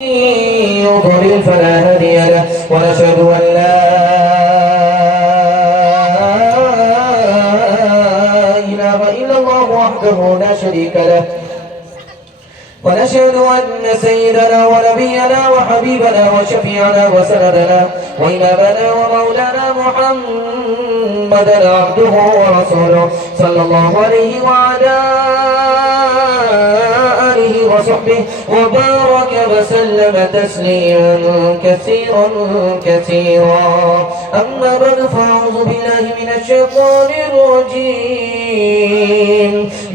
يضلل فلا هادي له ونشهد أن لا إله إلا الله وحده لا شريك له ونشهد أن سيدنا ونبينا وحبيبنا وشفيعنا وسندنا وإمامنا ومولانا محمدا عبده ورسوله صلى الله عليه وعلى آله وصحبه وبارك وسلم تسليما كثيرا كثيرا. أما بعد فأعوذ بالله من الشيطان الرجيم.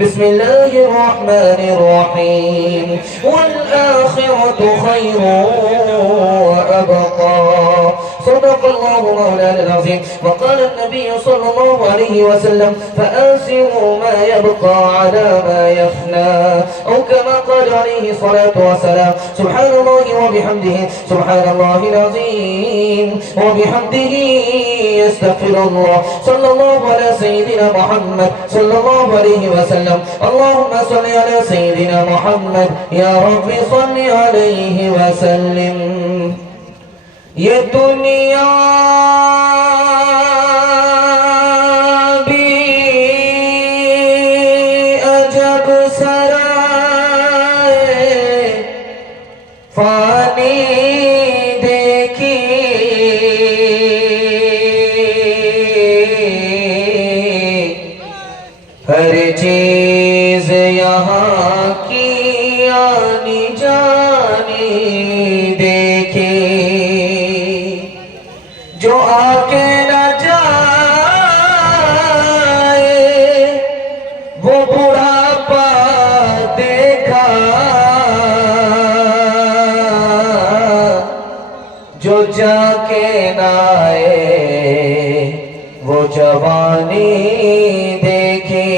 بسم الله الرحمن الرحيم. والآخرة خير وأبقى. صدق الله مولانا العظيم. وقال النبي صلى الله عليه وسلم فآثروا ما يبقى على ما يفنى أو كما قال عليه الصلاة والسلام. سبحان الله وبحمده سبحان الله العظيم وبحمده استغفر الله. صلى الله على سيدنا محمد صلى الله عليه وسلم. اللهم صل على سيدنا محمد يا رب صل عليه وسلم. یہ دنیا بھی عجب سرائے فانی دیکھی ہر چیز یہاں کی آنی جانی دیکھی جو آکے نہ جائے وہ بڑھاپا دیکھا جو جا کے نہ آئے وہ جوانی دیکھی.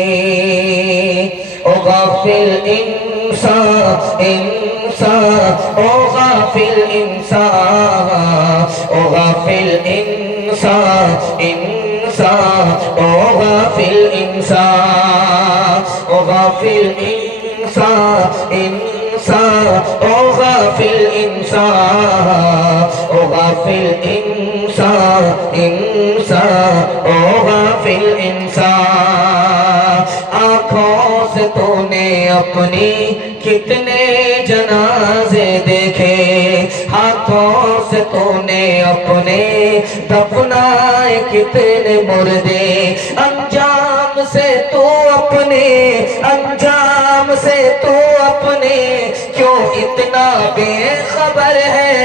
او غافل انسان انسان او غافل انسان او غافل انسان انسان او غافل انسان او غافل انسان انسان او غافل انسان او غافل انسان انسان او غافل انسان. آنکھوں سے تو نے اپنی کتنے جنازے دیکھے, ہاتھوں سے تو نے اپنے دفنائے کتنے مردے, انجام سے تو اپنے انجام سے تو اپنے کیوں اتنا بے خبر ہے.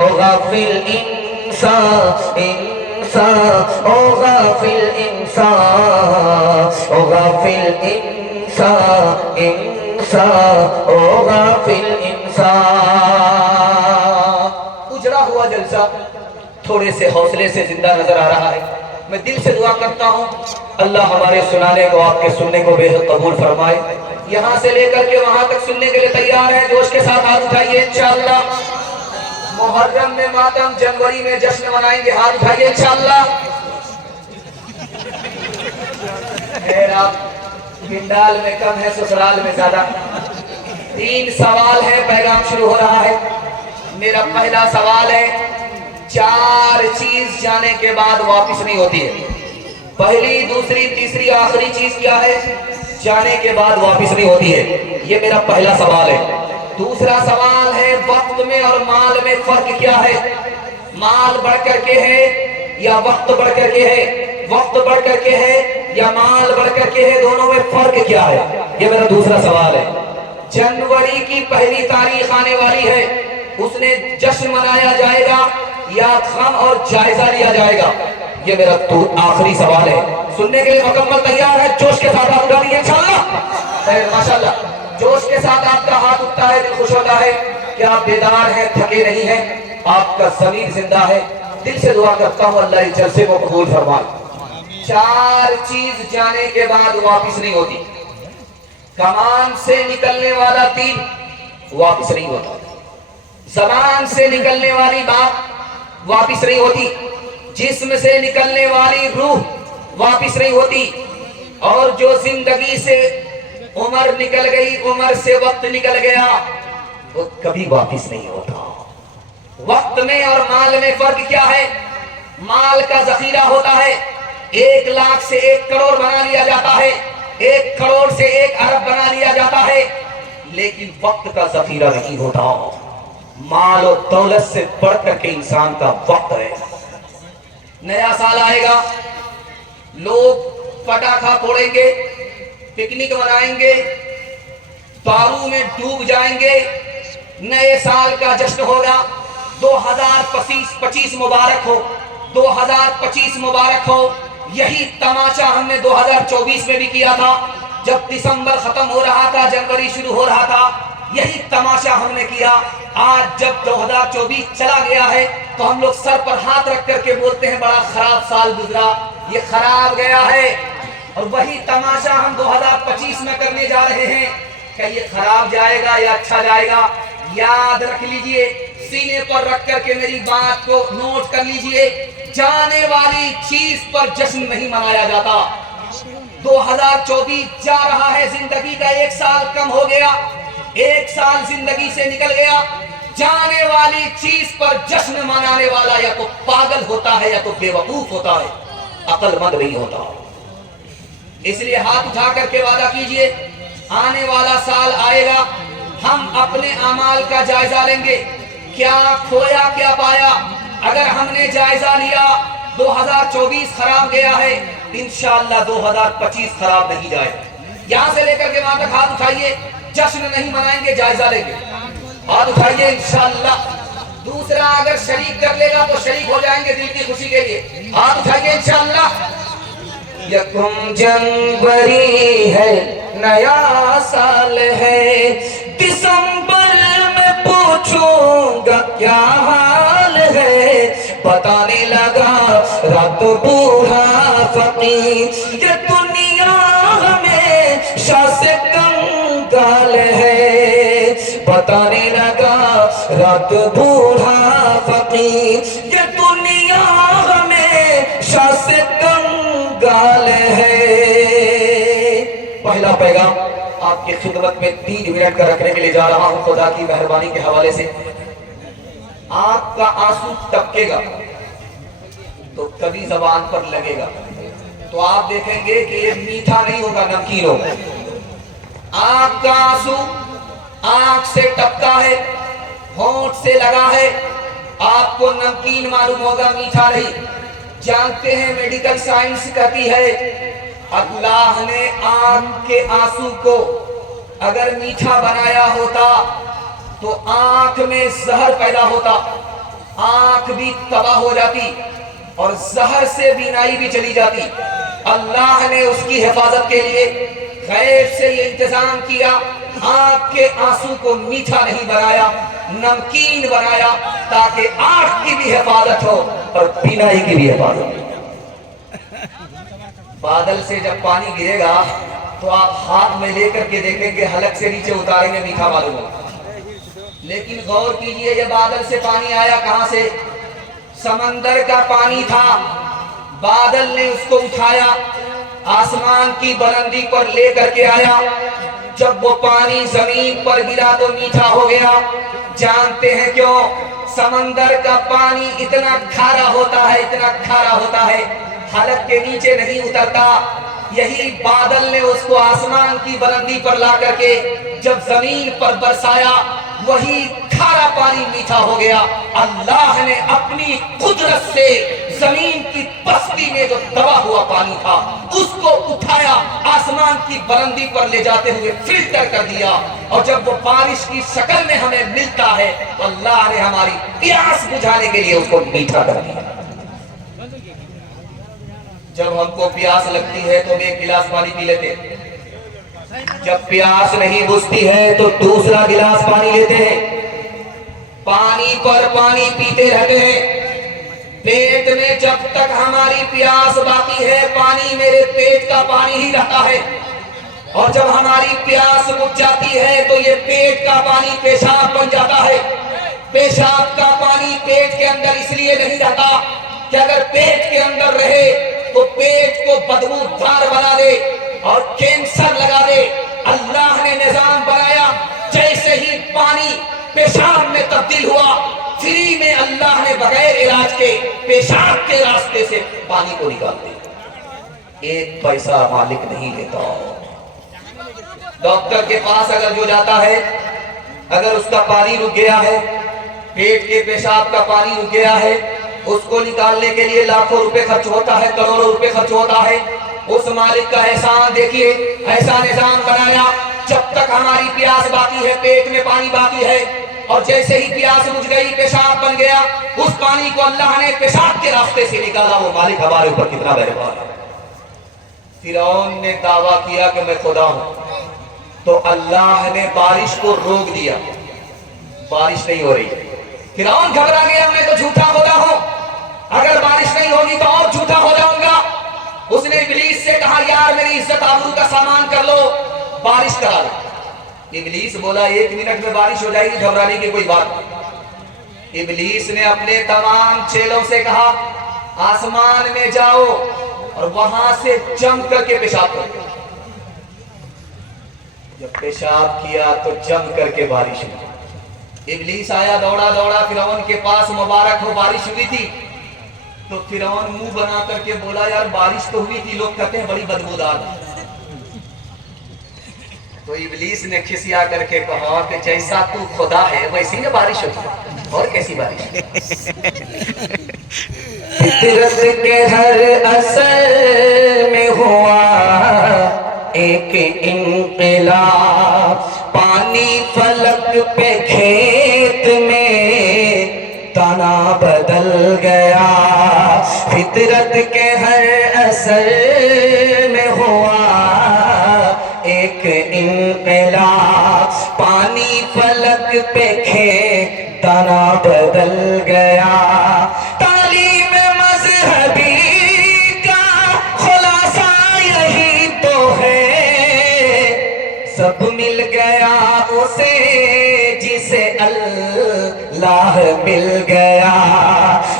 او غافل انسان انسان او غافل انسان او غافل انسان انسان او غافل انسان. اجڑا ہوا جلسہ تھوڑے سے حوصلے سے زندہ نظر آ رہا ہے. میں دل سے دعا کرتا ہوں اللہ ہمارے سنانے کو آپ کے سننے کو بے حد قبول فرمائے. یہاں سے لے کر کے وہاں تک سننے کے لیے تیار ہے؟ جوش کے ساتھ ہاتھ اٹھائیے انشاءاللہ. محرم میں ماتم, جنوری میں جشن منائیں گے, ہاتھ اٹھائیے انشاءاللہ. خیر آپ پنڈال میں کم ہے سسرال میں زیادہ. 3 سوال ہے, پیغام شروع ہو رہا ہے. میرا پہلا سوال ہے, 4 چیز جانے کے بعد واپس نہیں ہوتی ہے. پہلی, دوسری, تیسری, آخری چیز کیا ہے جانے کے بعد واپس نہیں ہوتی ہے؟ یہ میرا پہلا سوال ہے. دوسرا سوال ہے, وقت میں اور مال میں فرق کیا ہے؟ مال بڑھ کر کے ہے یا وقت بڑھ کر کے ہے؟ وقت بڑھ کر کے ہے یا مال بڑھ کر کے ہے؟ دونوں میں فرق کیا ہے؟ یہ میرا دوسرا سوال ہے. جنوری کی پہلی تاریخ آنے والی ہے, اس نے جشن منایا جائے گا یا غم اور جائزہ لیا جائے گا؟ یہ میرا آخری سوال ہے. سننے کے لیے مکمل تیار ہے؟ جوش کے ساتھ آپ اٹھائیے انشاءاللہ. ماشاءاللہ جوش کے ساتھ آپ کا ہاتھ اٹھتا ہے, دل خوش ہوتا ہے کہ آپ بیدار ہیں, تھکے نہیں ہیں, آپ کا ضمیر زندہ ہے. دل سے دعا کرتا ہوں اللہ اس جلسے کو قبول فرمائے. 4 چیز جانے کے بعد واپس نہیں ہوتی. کمان سے نکلنے والا تیر واپس نہیں ہوتا. زبان سے نکلنے والی بات واپس نہیں ہوتی. جسم سے نکلنے والی روح واپس نہیں ہوتی. اور جو زندگی سے عمر نکل گئی، عمر سے وقت نکل گیا، وہ کبھی واپس نہیں ہوتا۔ وقت میں اور مال میں فرق کیا ہے؟ مال کا ذخیرہ ہوتا ہے، 1,00,000 سے 1 کروڑ بنا لیا جاتا ہے، 1 کروڑ سے 1 ارب بنا لیا جاتا ہے، لیکن وقت کا ذخیرہ نہیں ہوتا۔ مال و دولت سے بڑھ کر کے انسان کا وقت ہے۔ نیا سال آئے گا، لوگ پٹاخہ پھوڑیں گے، پکنک منائیں گے، دارو میں ڈوب جائیں گے، نئے سال کا جشن ہوگا۔ 2025 مبارک ہو، 2025 مبارک ہو۔ یہی تماشا ہم نے 2024 میں بھی کیا تھا، جب دسمبر ختم ہو رہا تھا، جنوری شروع ہو رہا تھا، یہی تماشا ہم نے کیا۔ آج جب 2024 چلا گیا ہے تو ہم لوگ سر پر ہاتھ رکھ کر کے بولتے ہیں بڑا خراب سال گزرا، یہ خراب گیا ہے۔ اور وہی تماشا ہم 2025 میں کرنے جا رہے ہیں کہ یہ خراب جائے گا یا اچھا جائے گا۔ یاد رکھ لیجئے، سینے پر رکھ کر کے میری بات کو نوٹ کر لیجئے، جانے والی چیز پر جشن نہیں منایا جاتا۔ 2024 جا رہا ہے، زندگی کا 1 سال کم ہو گیا، 1 سال زندگی سے نکل گیا۔ جانے والی چیز پر جشن منانے والا یا تو پاگل ہوتا ہے یا تو بے وقوف ہوتا ہے، عقل مند نہیں ہوتا۔ اس لیے ہاتھ اٹھا کر کے وعدہ کیجئے، آنے والا سال آئے گا، ہم اپنے اعمال کا جائزہ لیں گے، کیا کھویا کیا پایا۔ اگر ہم نے جائزہ لیا 2024 خراب گیا ہے، انشاءاللہ 2025 خراب نہیں جائے گا۔ یہاں سے لے کر کے وہاں تک ہاتھ اٹھائیے، جشن نہیں منائیں گے، جائزہ لیں گے، ہاتھ اٹھائیے انشاءاللہ۔ دوسرا اگر شریک کر لے گا تو شریک ہو جائیں گے دل کی خوشی کے لیے، ہاتھ اٹھائیے انشاءاللہ۔ یکم جنوری ہے، نیا سال ہے، دسمبر میں پوچھوں گا کیا حال ہے، بتانے لگا رات بوڑھا فقیر، یہ دنیا ہمیشہ سے کنگال ہے، بتانے لگا رات بوڑھا فقیر، یہ دنیا ہمیشہ سے کنگال ہے۔ پہلا پیغام آپ کی خدمت میں 3 منٹ کا رکھنے کے لیے جا رہا ہوں، خدا کی مہربانی کے حوالے سے۔ آپ کا آنسو ٹپکے گا تو کبھی زبان پر لگے گا، تو آپ دیکھیں گے کہ یہ میٹھا نہیں ہوگا، نمکین ہوگا۔ آپ کا آنسو آنکھ سے ٹپکا ہے، ہونٹ سے لگا ہے، آپ کو نمکین معلوم ہوگا، میٹھا نہیں۔ جانتے ہیں میڈیکل سائنس کہتی ہے اللہ نے آنکھ کے آنسو کو اگر میٹھا بنایا ہوتا تو آنکھ میں زہر پیدا ہوتا، آنکھ بھی تباہ ہو جاتی اور زہر سے بینائی بھی چلی جاتی۔ اللہ نے اس کی حفاظت کے لیے غیب سے یہ انتظام کیا، آنکھ کے آنسو کو میٹھا نہیں بنایا، نمکین بنایا، تاکہ آنکھ کی بھی حفاظت ہو اور بینائی کی بھی حفاظت ہو۔ بادل سے جب پانی گرے گا تو آپ ہاتھ میں لے کر کے دیکھیں گے، حلق سے نیچے اتاریں گے، میٹھا معلوم ہوگا۔ لیکن غور کیجئے، یہ بادل سے پانی آیا کہاں سے؟ سمندر کا پانی تھا، بادل نے اس کو اٹھایا، آسمان کی بلندی پر لے کر کے آیا، جب وہ پانی زمین پر گرا تو میٹھا ہو گیا۔ جانتے ہیں کیوں؟ سمندر کا پانی اتنا کھارا ہوتا ہے، اتنا کھارا ہوتا ہے، حلق کے نیچے نہیں اترتا۔ یہی بادل نے اس کو آسمان کی بلندی پر لا کر کے جب زمین پر برسایا، وہی کھارا پانی میٹھا ہو گیا۔ اللہ نے اپنی قدرت سے زمین کی پستی میں جو دبا ہوا پانی تھا اس کو اٹھایا، آسمان کی بلندی پر لے جاتے ہوئے فلٹر کر دیا، اور جب وہ بارش کی شکل میں ہمیں ملتا ہے تو اللہ نے ہماری پیاس بجھانے کے لیے اس کو میٹھا کر دیا۔ جب ہم کو پیاس لگتی ہے تو 1 گلاس پانی پی لیتے ہیں، جب پیاس نہیں بجھتی ہے تو دوسرا گلاس پانی لیتے ہیں، پانی پر پانی پیتے رہتے ہیں۔ پیٹ میں جب تک ہماری پیاس باقی ہے، پانی میرے پیٹ کا پانی ہی رہتا ہے، اور جب ہماری پیاس بجھ جاتی ہے تو یہ پیٹ کا پانی پیشاب بن جاتا ہے۔ پیشاب کا پانی پیٹ کے اندر اس لیے نہیں رہتا کہ اگر پیٹ کے اندر رہے تو پیٹ کو بدبودار بنا دے اور کینسر لگا دے۔ اللہ نے نظام بنایا، جیسے ہی پانی پیشاب میں تبدیل ہوا، فری میں اللہ نے بغیر علاج کے پیشاب کے راستے سے پانی کو نکال دیا، ایک پیسہ مالک نہیں لیتا۔ ڈاکٹر کے پاس اگر جو جاتا ہے، اگر اس کا پانی رک گیا ہے، پیٹ کے پیشاب کا پانی رک گیا ہے، اس کو نکالنے کے لیے لاکھوں روپے خرچ ہوتا ہے، کروڑوں روپے خرچ ہوتا ہے۔ اس مالک کا احسان دیکھیے، ایسا نظام بنایا جب تک ہماری پیاس باقی ہے، پیٹ میں پانی باقی ہے، اور جیسے ہی پیاس بجھ گئی، پیشاب بن گیا، اس پانی کو اللہ نے پیشاب کے راستے سے نکالا۔ وہ مالک ہمارے اوپر کتنا مہربان ہے۔ فرعون نے دعویٰ کیا کہ میں خدا ہوں، تو اللہ نے بارش کو روک دیا، بارش نہیں ہو رہی۔ فرعون گھبرا گیا، میں تو جھوٹا خدا ہوں، اگر بارش نہیں ہوگی تو اور جھوٹا ہو جاؤں گا۔ اس نے ابلیس سے کہا یار میری عزت آبرو کا سامان کر لو، بارش کرا دو۔ ابلیس بولا 1 منٹ میں بارش ہو جائے گی، گھبرانے کی کوئی بات نہیں۔ ابلیس نے اپنے تمام چیلوں سے کہا آسمان میں جاؤ اور وہاں سے جم کر کے پیشاب کرو۔ جب پیشاب کیا تو جم کر کے بارش ہوئی۔ ابلیس آیا دوڑا دوڑا فرعون کے پاس، مبارک ہو بارش ہوئی تھی۔ تو فرعون منہ بنا کر کے بولا یار بارش تو ہوئی تھی، لوگ کہتے ہیں بڑی بدبودار۔ تو ابلیس نے کھسیا کر کے کہا کہ جیسا تو خدا ہے ویسی نہ بارش ہوتی، اور کیسی بارش؟ فطرت کے ہر اثر میں ہوا ایک انقلاب، پانی فلک پہ کھیت میں تنا بدل گیا۔ فطرت کے ہر اثر میں ہوا ایک انقلاب، پانی فلک پہ کھیت تنا بدل گیا۔ تعلیم مذہبی کا خلاصہ یہی تو ہے، سب مل گیا اسے جسے اللہ مل گیا،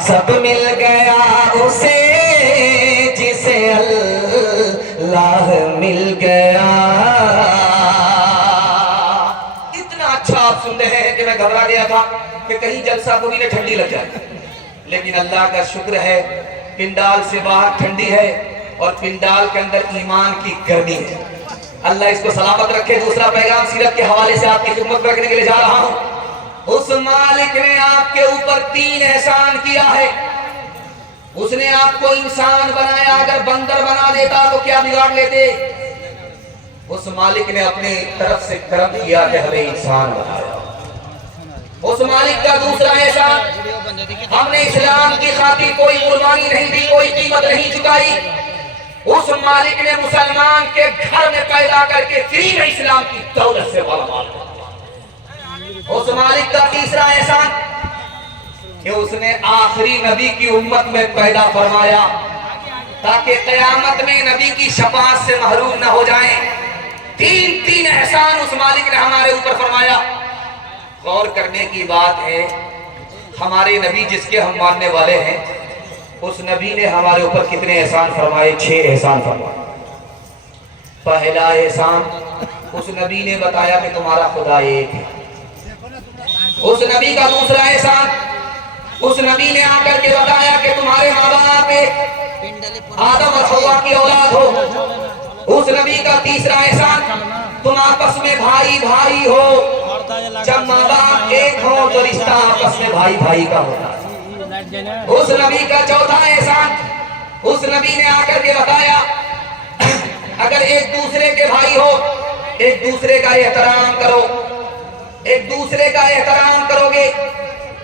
سب مل گیا اسے جسے اللہ مل گیا۔ اتنا اچھا آپ سن رہے ہیں کہ میں گھبرا گیا تھا کہ کہیں جلسہ کو بھی نہ ٹھنڈی لگ جائے، لیکن اللہ کا شکر ہے پنڈال سے باہر ٹھنڈی ہے اور پنڈال کے اندر ایمان کی گرمی ہے۔ اللہ اس کو سلامت رکھے۔ دوسرا پیغام سیرت کے حوالے سے آپ کی خدمت رکھنے کے لیے جا رہا ہوں۔ اس مالک نے آپ کے اوپر 3 احسان کیا ہے۔ اس نے آپ کو انسان بنایا، اگر بندر بنا دیتا تو کیا بگاڑ لیتے؟ اس مالک نے اپنے طرف سے کرم کیا کہ ہمیں انسان بنایا۔ اس مالک کا دوسرا احسان، ہم نے اسلام کی خاطر کوئی قربانی نہیں دی، کوئی قیمت نہیں چکائی۔ اس مالک نے مسلمان کے گھر میں پیدا کر کے فری میں اسلام کی دولت سے مالا کر دیا۔ اس مالک کا تیسرا احسان کہ اس نے آخری نبی کی امت میں پیدا فرمایا تاکہ قیامت میں نبی کی شفاعت سے محروم نہ ہو جائیں۔ 3 احسان اس مالک نے ہمارے اوپر فرمایا۔ غور کرنے کی بات ہے، ہمارے نبی جس کے ہم ماننے والے ہیں، اس نبی نے ہمارے اوپر کتنے احسان فرمائے؟ 6 احسان فرمائے۔ پہلا احسان، اس نبی نے بتایا کہ تمہارا خدا ایک ہے۔ اس نبی کا دوسرا احسان، اس نبی نے آ کر کے بتایا کہ تمہارے ماں باپ آدم اور حوا کی اولاد ہو۔ اس نبی کا تیسرا احسان، تم آپس میں بھائی بھائی ہو۔ جب ماں باپ ایک ہو تو رشتہ آپس میں بھائی بھائی کا ہوتا ہے۔ اس نبی کا چوتھا احسان، اس نبی نے آ کر کے بتایا اگر ایک دوسرے کے بھائی ہو، ایک دوسرے کا احترام کرو، ایک دوسرے کا احترام کرو گے،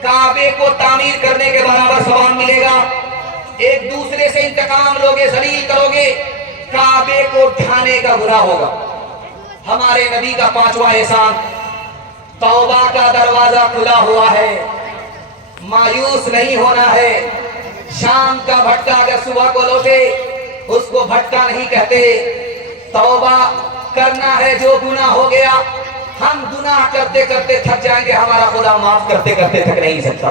کعبے کو تعمیر کرنے کے برابر ثواب ملے گا۔ ایک دوسرے سے انتقام لوگے، ذلیل کرو گے، کعبے کو ڈھانے کا گناہ ہوگا۔ ہمارے نبی کا 5واں احسان، توبہ کا دروازہ کھلا ہوا ہے، مایوس نہیں ہونا ہے۔ شام کا بھٹکا اگر صبح کو لوٹے اس کو بھٹکا نہیں کہتے۔ توبہ کرنا ہے، جو گناہ ہو گیا، ہم گناہ کرتے کرتے تھک جائیں گے، ہمارا خدا معاف کرتے کرتے تھک نہیں سکتا۔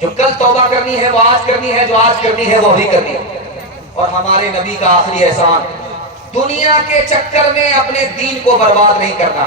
جو کل توبہ کرنی ہے وہ آج کرنی ہے، جو آج کرنی ہے وہ بھی کرنی ہے۔ اور ہمارے نبی کا آخری احسان، دنیا کے چکر میں اپنے دین کو برباد نہیں کرنا۔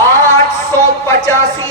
885